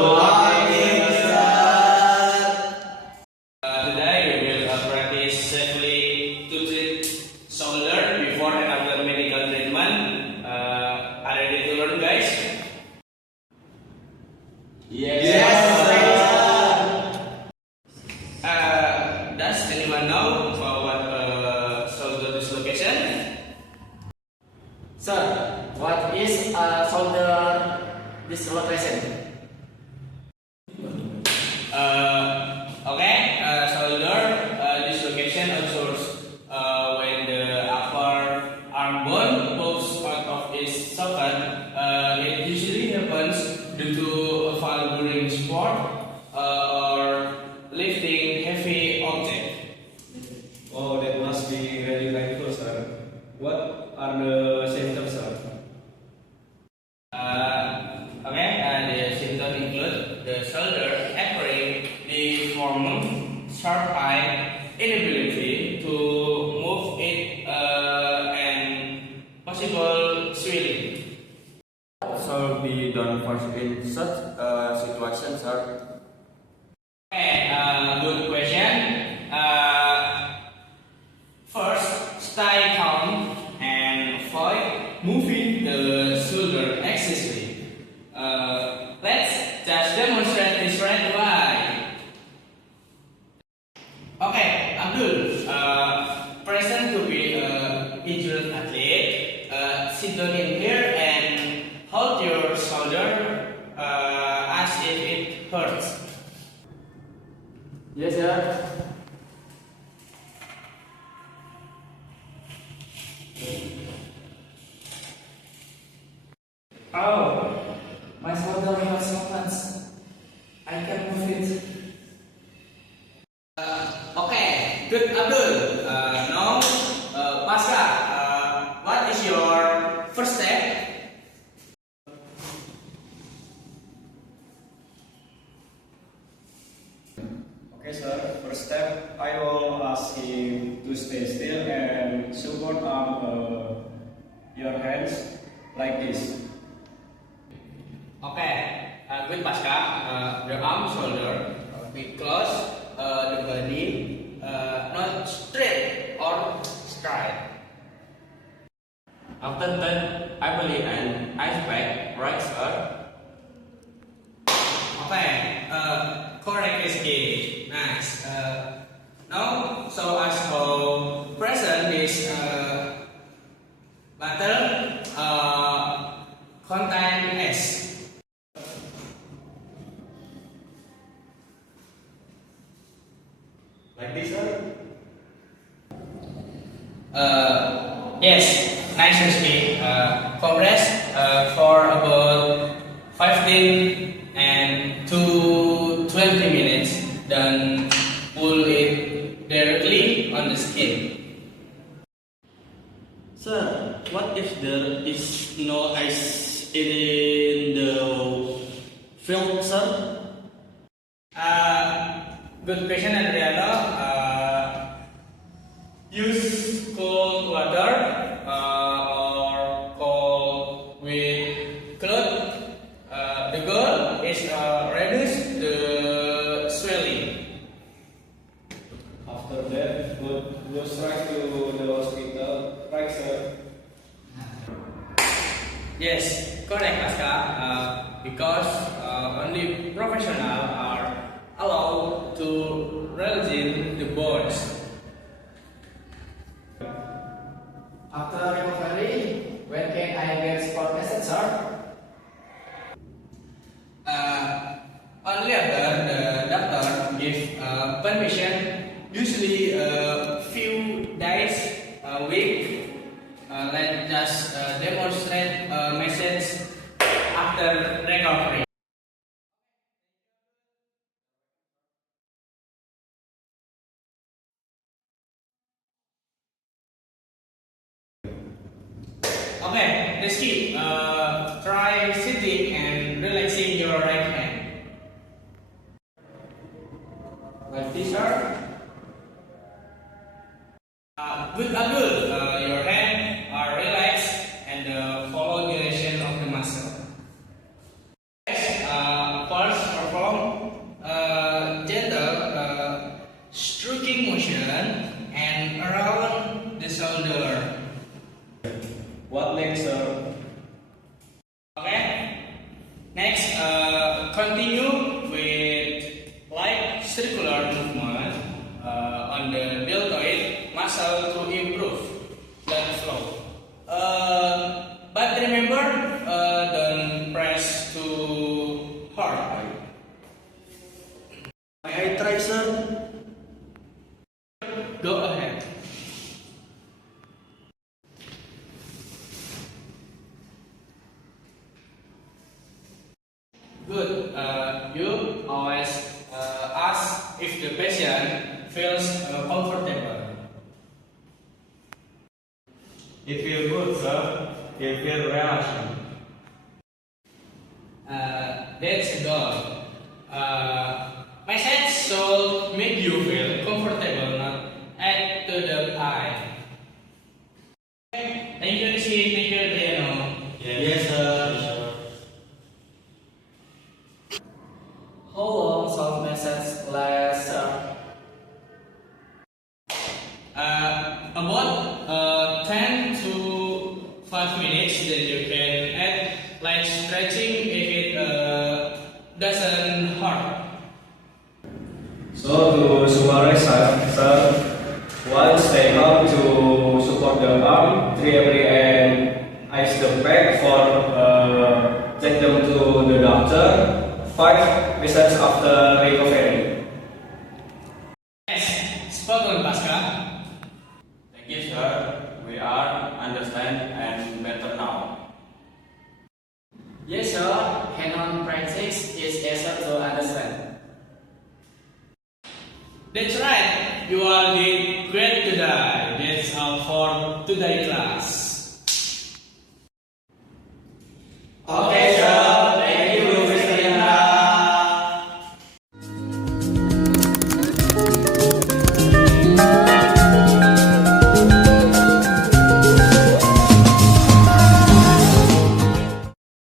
morning, sir. Today we will practice safely to treat shoulder before and after medical treatment. Are you ready to learn, guys? Yes, sir. Does anyone know what shoulder dislocation? Sir, what is a shoulder dislocation? Shoulder dislocation occurs when the upper arm bone pops out of its socket. It usually happens due to a fall during sport or lifting heavy object. Oh, that must be really painful, sir. What are the symptoms, sir? The symptoms include the shoulder appearing, deformed, sharp eye, inability to move it, and possible swelling. Should be done first in such situation, sir. Good question. First, stay calm and avoid moving the shoulder excessively. Let's just demonstrate this right away. Okay, Abdul, present to be an injured athlete. Sit down in here and hold your shoulder as if it hurts. Yes, sir. Oh, my shoulder hurts so much. I can't move it. Okay, good, Abdul. Now, Pasca, what is your first step? Okay, sir. First step, I will ask him to stay still and support your hands like this. Okay, good, Pasca. The arm, shoulder, be close, the body, not straight or straight. After that, I believe an ice pack, right, sir? Okay, correct is key. Nice. Now, so as how present this matter contain S. Like this, sir? Yes, nice recipe. Compress for about 15 and to 20 minutes. Then pull it directly on the skin. Sir, what if there is no ice in the field, sir? Good question, Adriano. Use cold water or cold with cloth. The goal is reduce the swelling. After that, go straight to the hospital, right, sir? Yes, correct, Pasca. Because only professionals are allowed to retain the bones. After recovery, when can I get sport lesson, sir? Only after the doctor gives permission, usually a few days, a week. Let's just demonstrate a message after recovery. Okay, let's keep. Try sitting and relaxing your right hand. Like this, sir. Good, Abdul. Your hand are relaxed and follow direction of the muscle. First, continue with light circular movement on the deltoid muscle to improve blood flow. But remember, don't press too hard. May I try, sir? Go ahead. Good. You always ask if the patient feels comfortable. It feels good, sir. It feels relaxing. That's the goal. Massage should make you feel comfortable, not add to the eye. Thank you, Rishi. Thank you, Adriano. Yes, sir. How long shall message last, sir? About 10 to 5 minutes, then you can add light stretching if it doesn't hurt. So to summarize, sir, one, stay calm to support the arm. 3, and ice the back for take them to the doctor. 5, message after recovery. Yes, spot on, Pascal. Thank you, sir. We are understand and better now. Yes, sir. Hand-on practice is easier to understand. That's right. You all did great today. That's all for today class. Okay, sir.